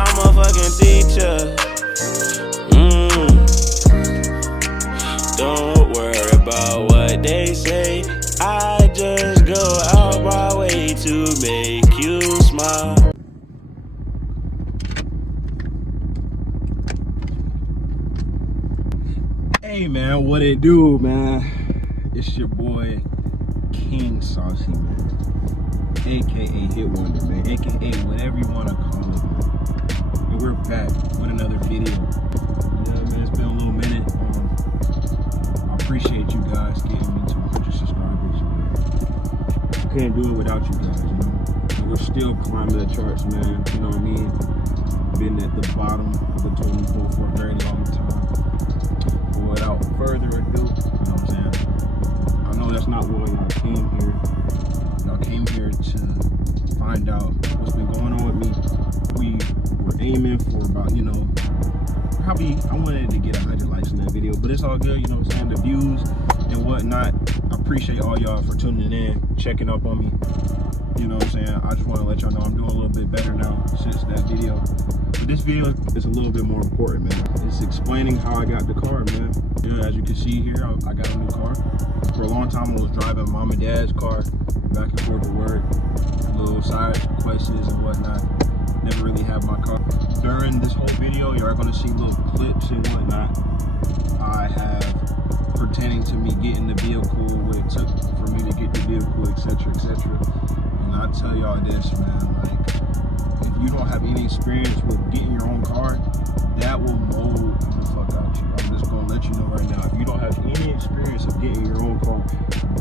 I'm a fucking teacher. Don't worry about what they say. I just go out my way to make you smile. Hey man, what it do, man? It's your boy King Saucy, man, aka Hit Wonder, man, aka whatever you wanna call it, man. And we're back with another video. Yeah, man, it's been a little minute. I appreciate you guys getting me to 100 subscribers, man. I couldn't do it without you guys, you know. And we're still climbing the charts, man. You know what I mean? Been at the bottom of the totem pole for a very long time. Without further ado, you know what I'm saying? I know that's not why y'all came here. Y'all came here to find out what's been going on with me. We were aiming for about, you know, probably, I wanted to get 100 likes in that video, but it's all good, you know what I'm saying? The views and whatnot. I appreciate all y'all for tuning in, checking up on me. You know what I'm saying? I just want to let y'all know I'm doing a little bit better now since that video. But this video is a little bit more important, man. It's explaining how I got the car, man. Yeah, as you can see here, I got a new car. For a long time, I was driving mom and dad's car back and forth to work, little side quests and whatnot. Never really had my car. During this whole video, you're going to see little clips and whatnot I have pertaining to me getting the vehicle, what it took for me to get the vehicle, etc., etc. And I tell y'all this, man, like, if you don't have any experience with getting your own car, that will mold the fuck out you. I'm just gonna let you know right now, if you don't have any experience of getting your own car,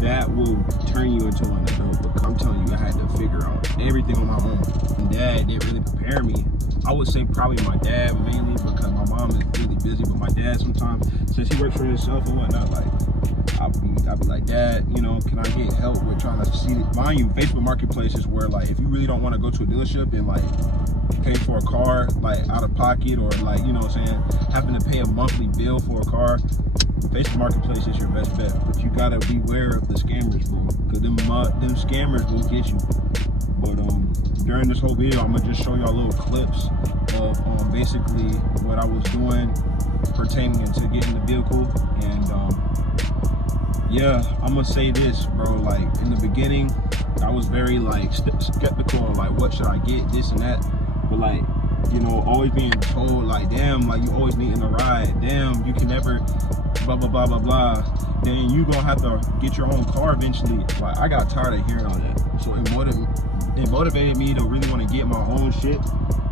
that will turn you into an adult. But I'm telling you, I had to figure out everything on my own. And dad didn't really prepare me. I would say probably my dad mainly, because my mom is really busy, but my dad sometimes, since he works for himself and whatnot, like, I'll be like, Dad, you know, can I get help with trying to see it? Mind you, Facebook Marketplace is where, like, if you really don't want to go to a dealership and, like, pay for a car, like, out of pocket, or, like, you know what I'm saying, having to pay a monthly bill for a car, Facebook Marketplace is your best bet. But you gotta beware of the scammers, bro, because them scammers will get you. But during this whole video, I'm gonna just show y'all little clips of basically what I was doing pertaining to getting the vehicle. And yeah, I'm gonna say this, bro, like, in the beginning I was very, like, skeptical of, like, what should I get, this and that. But, like, you know, always being told, like, damn, like, you always needing a ride, damn, you can never blah blah blah blah blah, then you gonna have to get your own car eventually. Like, I got tired of hearing all that, so it motivated me to really want to get my own shit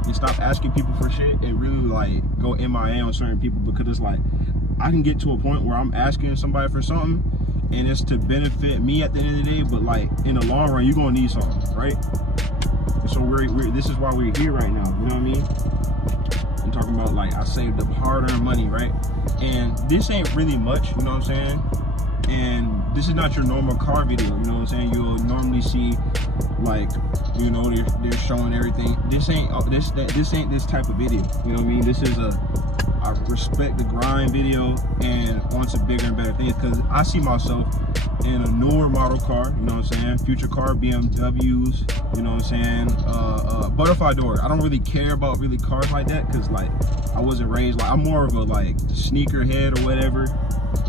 and stop asking people for shit and really, like, go MIA on certain people. Because it's like, I can get to a point where I'm asking somebody for something and it's to benefit me at the end of the day, but, like, in the long run, you're gonna need something, right? And so this is why we're here right now, you know what I mean? I'm talking about, like, I saved up hard-earned money, right? And this ain't really much, you know what I'm saying? And this is not your normal car video, you know what I'm saying? You'll normally see, like, you know, they're showing everything. This ain't this type of video, you know what I mean? This is I respect the grind video and on to bigger and better things, because I see myself in a newer model car, you know what I'm saying? Future car, BMWs, you know what I'm saying? Butterfly door. I don't really care about really cars like that, because, like, I wasn't raised, like, I'm more of a, like, sneaker head or whatever,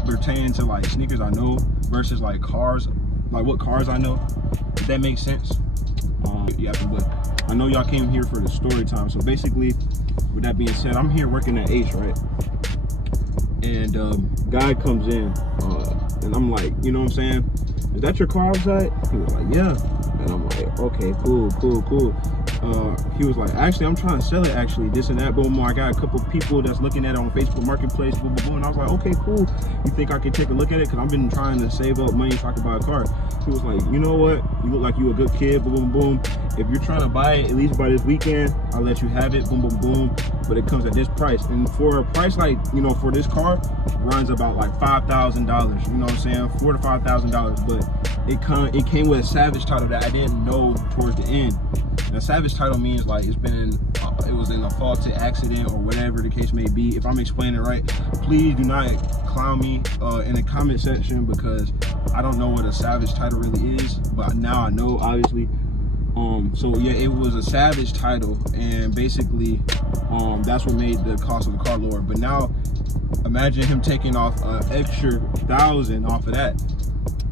pertaining to, like, sneakers I know versus, like, cars, like, what cars I know, if that makes sense. Yeah, but I know y'all came here for the story time, so basically, with that being said, I'm here working at Ace, right? And guy comes in, and I'm like, you know what I'm saying? Is that your car outside? He was like, yeah. And I'm like, okay, cool. He was like, actually, I'm trying to sell it, actually, this and that, boom. I got a couple people that's looking at it on Facebook Marketplace, boom, boom, boom. And I was like, okay, cool. You think I can take a look at it? Because I've been trying to save up money so I can buy a car. He was like, you know what? You look like you a good kid, boom, boom, boom. If you're trying to buy it, at least by this weekend, I'll let you have it, boom, boom, boom. But it comes at this price. And for a price like, you know, for this car, runs about like $5,000, you know what I'm saying? $4,000 to $5,000. But it came with a Savage title that I didn't know towards the end. And a Savage title means, like, it was in a faulty accident or whatever the case may be. If I'm explaining it right, please do not clown me in the comment section, because I don't know what a Savage title really is, but now I know, obviously. So yeah, it was a Savage title, and basically that's what made the cost of the car lower. But now imagine him taking off an extra $1,000 off of that.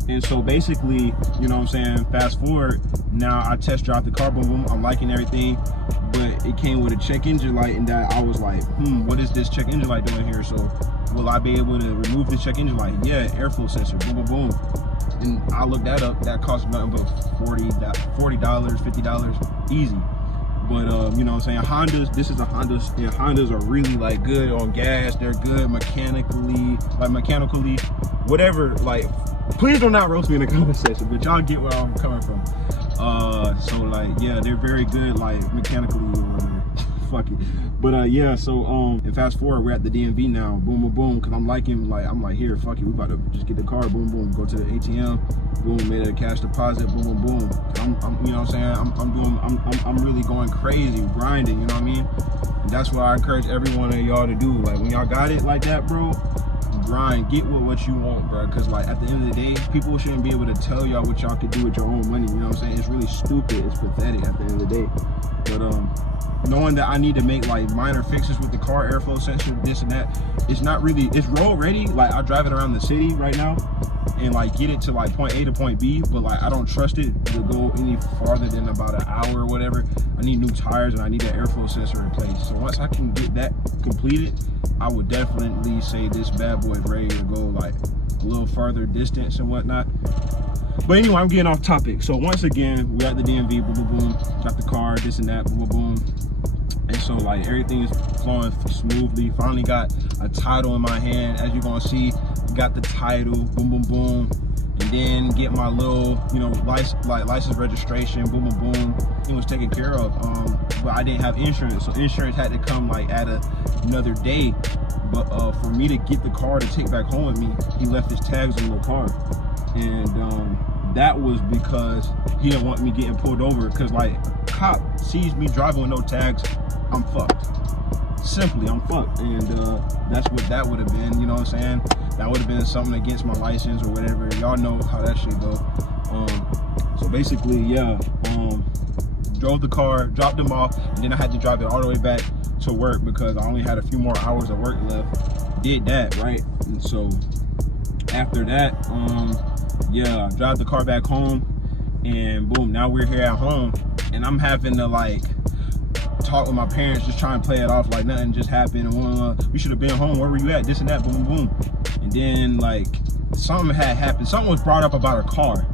And so basically, you know what I'm saying, fast forward, now I test drive the car, boom boom, I'm liking everything, but it came with a check engine light, and that I was like, what is this check engine light doing here? So will I be able to remove the check engine light? Yeah, airflow sensor, boom boom boom. And I looked that up, that cost nothing but $40, $50 easy. But you know what I'm saying, Hondas, this is a Honda, and Hondas are really like good on gas, they're good mechanically, whatever, like, please do not roast me in the comment section, but y'all get where I'm coming from. So like, yeah, they're very good, like mechanically or whatever. Fuck it. But yeah, so and fast forward, we're at the DMV now, boom boom boom, because I'm like here, fuck it, we about to just get the car, boom boom, go to the ATM, boom, made a cash deposit, boom boom boom. I'm you know what I'm saying, I'm really going crazy, grinding, you know what I mean? And that's what I encourage every one of y'all to do. Like when y'all got it like that, bro, grind, get with what you want, bro, because like at the end of the day, people shouldn't be able to tell y'all what y'all could do with your own money, you know what I'm saying? It's really stupid, it's pathetic at the end of the day. But knowing that I need to make like minor fixes with the car, airflow sensor, this and that, it's not really, it's road ready. Like I drive it around the city right now and like get it to like point A to point B, but like I don't trust it to go any farther than about an hour or whatever. I need new tires and I need that airflow sensor replaced. So once I can get that completed, I would definitely say this bad boy is ready to go like a little further distance and whatnot. But anyway, I'm getting off topic. So once again, we're at the DMV, boom, boom, boom, got the car, this and that, boom, boom, boom. And so like everything is flowing smoothly. Finally got a title in my hand. As you're gonna see, got the title, boom, boom, boom. And then get my little, you know, license registration, boom, boom, boom. It was taken care of. But I didn't have insurance. So insurance had to come like at another day. But for me to get the car to take back home with me, he left his tags on the car. And that was because he didn't want me getting pulled over, because like a cop sees me driving with no tags, I'm fucked. Simply, I'm fucked. And that's what that would have been, you know what I'm saying? That would have been something against my license or whatever. Y'all know how that shit go. So basically, yeah, drove the car, dropped him off, and then I had to drive it all the way back to work because I only had a few more hours of work left. Did that, right? And so after that, yeah, I drive the car back home, and boom, now we're here at home, and I'm having to like talk with my parents, just try and play it off like nothing just happened, and we should have been home, where were you at, this and that, boom boom boom. And then like something had happened, something was brought up about a car,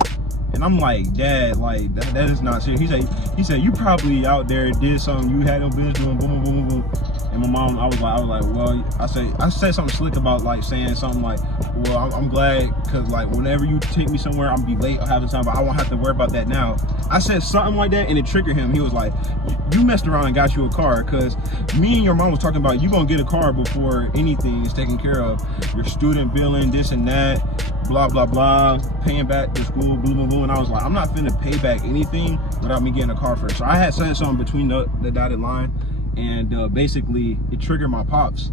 and I'm like, Dad, like that is not serious. He said you probably out there did something you had no business doing, boom boom boom boom. And my mom, I was like, well, I said something slick about like saying something like, well, I'm glad, because like whenever you take me somewhere, I'm be late or having time, but I won't have to worry about that now. I said something like that, and it triggered him. He was like, you messed around and got you a car, because me and your mom was talking about you gonna get a car before anything is taken care of. Your student billing, this and that, blah blah blah, paying back the school, blah blah blah. And I was like, I'm not finna pay back anything without me getting a car first. So I had said something between the dotted line, and basically it triggered my pops.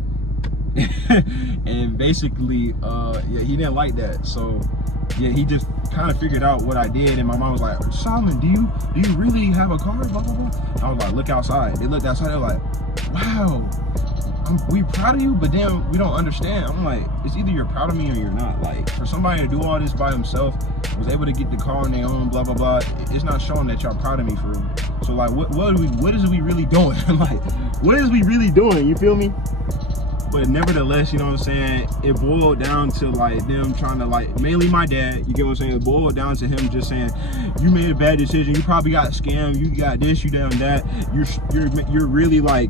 And basically yeah, he didn't like that. So yeah, he just kind of figured out what I did, and my mom was like, Solomon, do you really have a car, blah blah blah. I was like, look outside. They looked outside, they're like, wow, we proud of you, but then we don't understand. I'm like, it's either you're proud of me or you're not. Like, for somebody to do all this by himself, was able to get the car on their own, blah blah blah, it's not showing that y'all proud of me for real. So like, what is we really doing? Like, what is we really doing? You feel me? But nevertheless, you know what I'm saying, it boiled down to like them trying to, like, mainly my dad, you get what I'm saying, it boiled down to him just saying, you made a bad decision, you probably got scammed, you got this, you done that, you're really like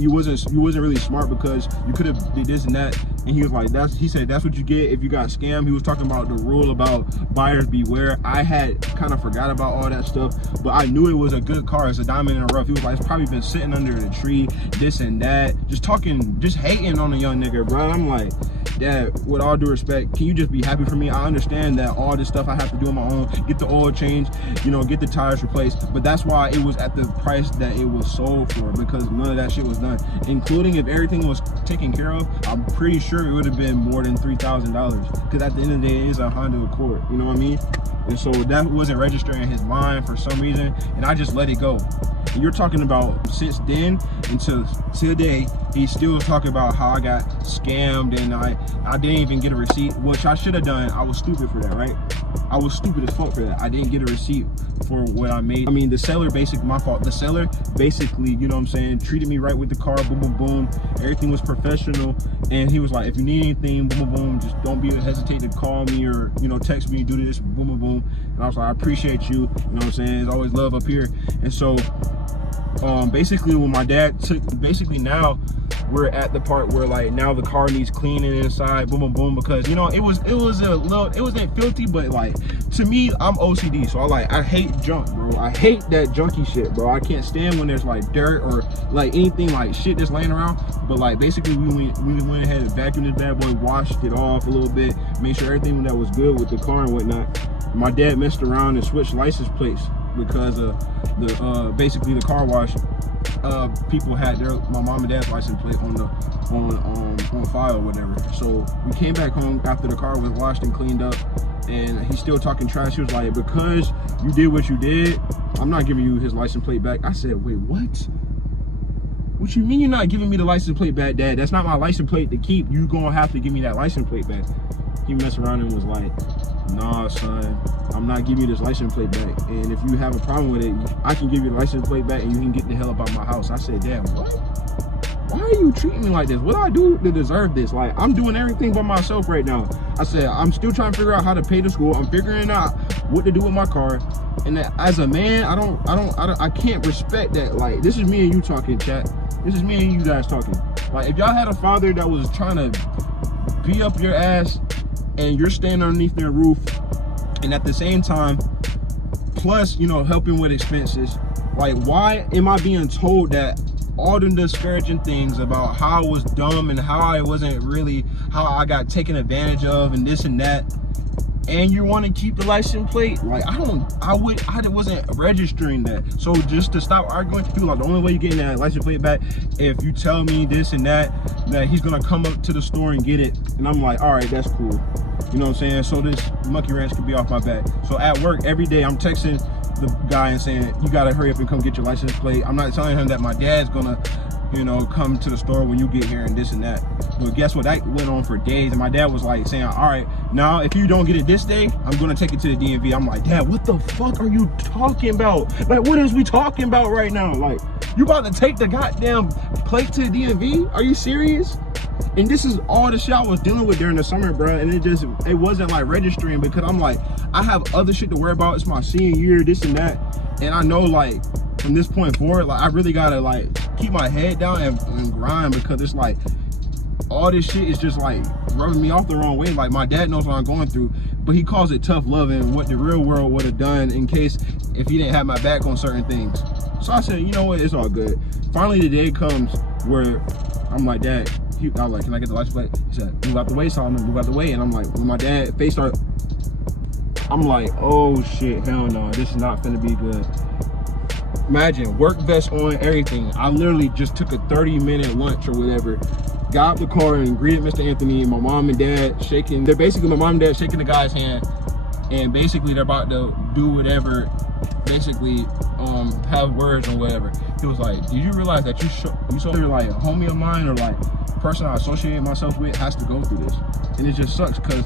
you wasn't really smart because you could have did this and that. And he was like, he said that's what you get if you got scammed. He was talking about the rule about buyers beware. I had kind of forgot about all that stuff, but I knew it was a good car. It's a diamond in the rough. He was like, it's probably been sitting under the tree, this and that, just hating on a young nigga, bro. I'm like, Dad, with all due respect, can you just be happy for me? I understand that all this stuff I have to do on my own, get the oil change, you know, get the tires replaced, but that's why it was at the price that it was sold for, because none of that shit was done. Including if everything was taken care of, I'm pretty sure it would have been more than $3,000, because at the end of the day, it's a Honda Accord, you know what I mean? And so that wasn't registering in his mind for some reason, and I just let it go. And you're talking about since then until today, he's still talking about how I got scammed and I didn't even get a receipt, which I should have done. I was stupid for that, right? I was stupid as fuck for that. I didn't get a receipt for what I made. I mean, the seller, basically, my fault. The seller basically, you know what I'm saying, treated me right with the car, boom, boom, boom. Everything was professional. And he was like, if you need anything, boom, boom, boom, just don't be hesitate to call me or, you know, text me, do this, boom, boom, boom. And I was like, I appreciate you. You know what I'm saying? There's always love up here. And so, basically when my dad took, basically now we're at the part where like now the car needs cleaning inside, boom, boom, boom, because you know it wasn't filthy, but like to me, I'm OCD, so I hate junk, bro. I hate that junky shit, bro. I can't stand when there's like dirt or like anything like shit that's laying around. But like basically we went ahead and vacuumed this bad boy, washed it off a little bit, made sure everything that was good with the car and whatnot. My dad messed around and switched license plates because of the basically the car wash people had my mom and dad's license plate on file or whatever. So we came back home after the car was washed and cleaned up, and he's still talking trash. He was like, because you did what you did, I'm not giving you his license plate back. I said, wait, what? What you mean you're not giving me the license plate back, Dad? That's not my license plate to keep. You gonna have to give me that license plate back. He messed around and was like, nah, son, I'm not giving you this license plate back. And if you have a problem with it, I can give you the license plate back and you can get the hell up out of my house. I said, Dad, what? Why are you treating me like this? What do I do to deserve this? Like, I'm doing everything by myself right now. I said, I'm still trying to figure out how to pay the school. I'm figuring out what to do with my car. And as a man, I can't respect that. Like, this is me and you talking, chat. This is me and you guys talking. Like, if y'all had a father that was trying to beat up your ass and you're staying underneath their roof, and at the same time, plus, you know, helping with expenses, like, why am I being told that all the discouraging things about how I was dumb and how I wasn't really, how I got taken advantage of and this and that, and you want to keep the license plate? Like, I wasn't registering that. So just to stop arguing, people like, the only way you're getting that license plate back if you tell me this and that he's gonna come up to the store and get it. And I'm like, all right, that's cool. You know what I'm saying? So this monkey wrench could be off my back. So at work every day, I'm texting the guy and saying, you gotta hurry up and come get your license plate. I'm not telling him that my dad's gonna, you know, come to the store when you get here and this and that. But guess what? That went on for days, and my dad was like saying, all right, now if you don't get it this day, I'm gonna take it to the DMV. I'm like, Dad, what the fuck are you talking about? Like, what is we talking about right now? Like, you about to take the goddamn plate to the DMV? Are you serious? And this is all the shit I was dealing with during the summer, bro. And it wasn't like registering, because I'm like, I have other shit to worry about. It's my senior year, this and that. And I know, like, from this point forward, like, I really gotta like keep my head down and grind, because it's like all this shit is just like rubbing me off the wrong way. Like, my dad knows what I'm going through, but he calls it tough love and what the real world would have done in case if he didn't have my back on certain things. So I said, you know what, it's all good. Finally the day comes where I'm like, Dad, I'm like, can I get the license plate? He said, move out the way, Solomon, move out the way. And I'm like, when my dad face started, I'm like, oh shit, hell no, this is not finna be good. Imagine, work vest on, everything. I literally just took a 30-minute lunch or whatever, got out the car and greeted Mr. Anthony, and my mom and dad shaking. They're basically, my mom and dad shaking the guy's hand, and basically they're about to do whatever, basically have words or whatever. He was like, did you realize that you saw like a homie of mine or like a person I associate myself with has to go through this? And it just sucks, because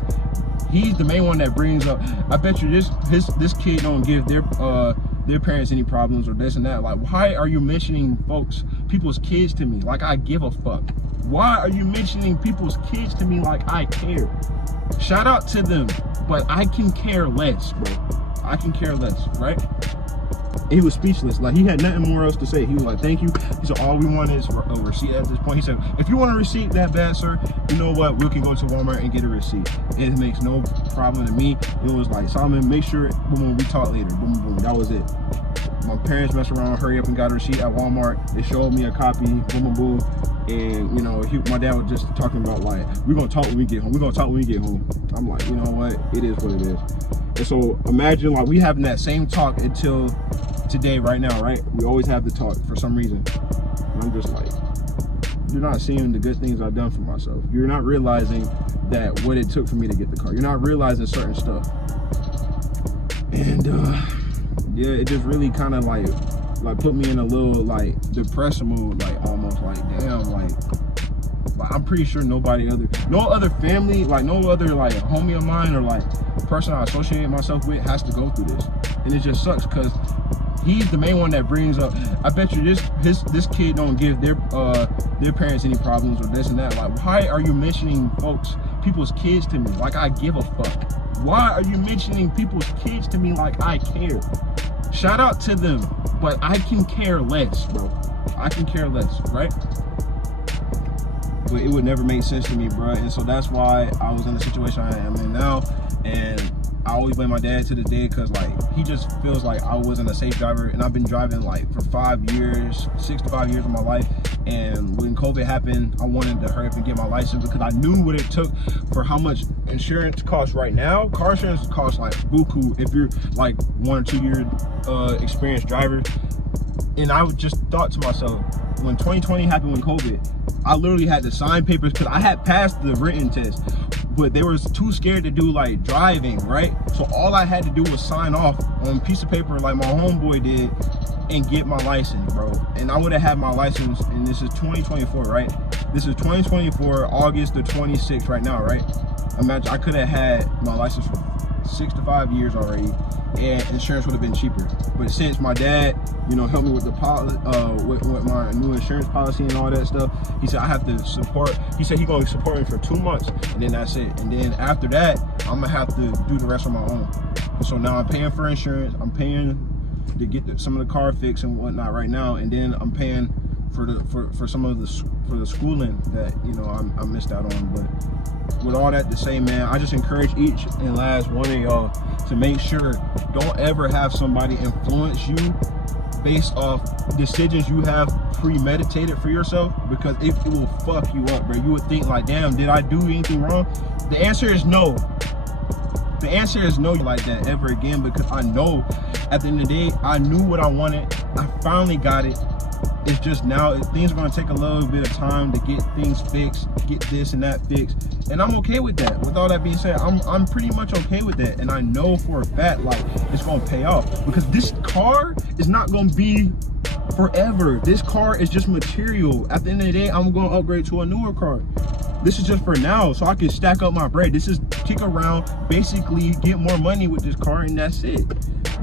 he's the main one that brings up, I bet you this kid don't give their parents any problems or this and that. Like, why are you mentioning people's kids to me like I give a fuck? Why are you mentioning people's kids to me like I care? Shout out to them, but I can care less, bro. I can care less, right? He was speechless. Like, he had nothing more else to say. He was like, thank you. He said, all we want is a receipt at this point. He said, if you want a receipt that bad, sir, you know what? We can go to Walmart and get a receipt. It makes no problem to me. It was like, Solomon, make sure, boom, we talk later. Boom, boom, that was it. My parents messed around, hurry up and got a receipt at Walmart. They showed me a copy, boom, boom, boom. And, you know, my dad was just talking about, like, we're going to talk when we get home. We're going to talk when we get home. I'm like, you know what? It is what it is. And so imagine, like, we having that same talk until today, right now, right? We always have the talk for some reason. And I'm just like, you're not seeing the good things I've done for myself. You're not realizing that what it took for me to get the car. You're not realizing certain stuff. And yeah, it just really kind of like put me in a little like depressive mood, like almost like damn, like I'm pretty sure no other family, like no other like homie of mine or like person I associate myself with has to go through this. And it just sucks because he's the main one that brings up, I bet you this kid don't give their parents any problems or this and that. Like, why are you mentioning people's kids to me like I give a fuck? Why are you mentioning people's kids to me like I care? Shout out to them, but I can care less, bro. I can care less, right? But it would never make sense to me, bro. And so that's why I was in the situation I am in now. And I always blame my dad to this day because like he just feels like I wasn't a safe driver, and I've been driving like for 6 to 5 years of my life. And when COVID happened, I wanted to hurry up and get my license because I knew what it took for how much insurance costs right now. Car insurance costs like buku if you're like 1 or 2 year experienced driver. And I just thought to myself, when 2020 happened with COVID, I literally had to sign papers because I had passed the written test, but they were too scared to do like driving, right? So all I had to do was sign off on a piece of paper like my homeboy did and get my license, bro. And I would have had my license, and this is 2024, right? This is 2024, August the 26th right now, right? Imagine I could have had my license for 6 to 5 years already, and insurance would have been cheaper. But since my dad, you know, helped me with the with my new insurance policy and all that stuff, he said I have to support. He said he's going to support me for 2 months, and then that's it. And then after that, I'm gonna have to do the rest on my own. And so now I'm paying for insurance. I'm paying to get some of the car fixed and whatnot right now, and then I'm paying for some of the schooling that, you know, I missed out on. But with all that to say, man, I just encourage each and last one of y'all to make sure don't ever have somebody influence you based off decisions you have premeditated for yourself, because it will fuck you up, bro. You would think like, damn, did I do anything wrong? The answer is no. The answer is no like that ever again, because I know at the end of the day, I knew what I wanted. I finally got it. It's just now things are going to take a little bit of time to get things fixed, get this and that fixed, and I'm okay with that. With all that being said, I'm pretty much okay with that, and I know for a fact like it's going to pay off, because this car is not going to be forever. This car is just material. At the end of the day, I'm going to upgrade to a newer car. This is just for now, so I can stack up my bread. This is kick around, basically get more money with this car, and that's it.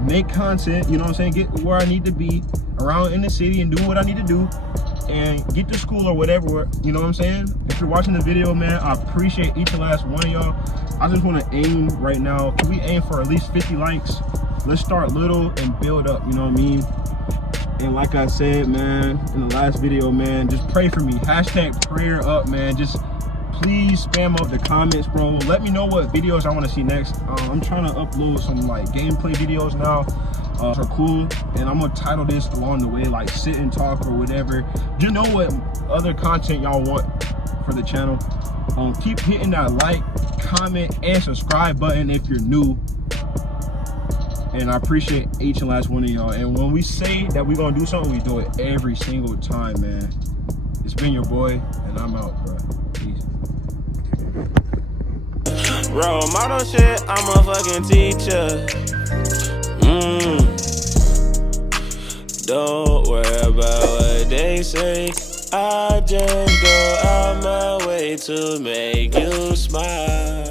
Make content, you know what I'm saying, get where I need to be around in the city and do what I need to do and get to school or whatever, you know what I'm saying? If you're watching the video, man, I appreciate each and last one of y'all. I just want to aim right now, can we aim for at least 50 likes? Let's start little and build up, you know what I mean? And like I said, man, in the last video, man, just pray for me. Hashtag prayer up, man. Just please spam up the comments, bro. Let me know what videos I want to see next. I'm trying to upload some like gameplay videos now. Are cool, and I'm gonna title this along the way like sit and talk or whatever. Just know what other content y'all want for the channel. Keep hitting that like, comment, and subscribe button if you're new. And I appreciate each and last one of y'all. And when we say that we're gonna do something, we do it every single time, man. It's been your boy, and I'm out, bro. Peace. Role model shit, I'm a fucking teacher. Don't worry about what they say. I just go out my way to make you smile.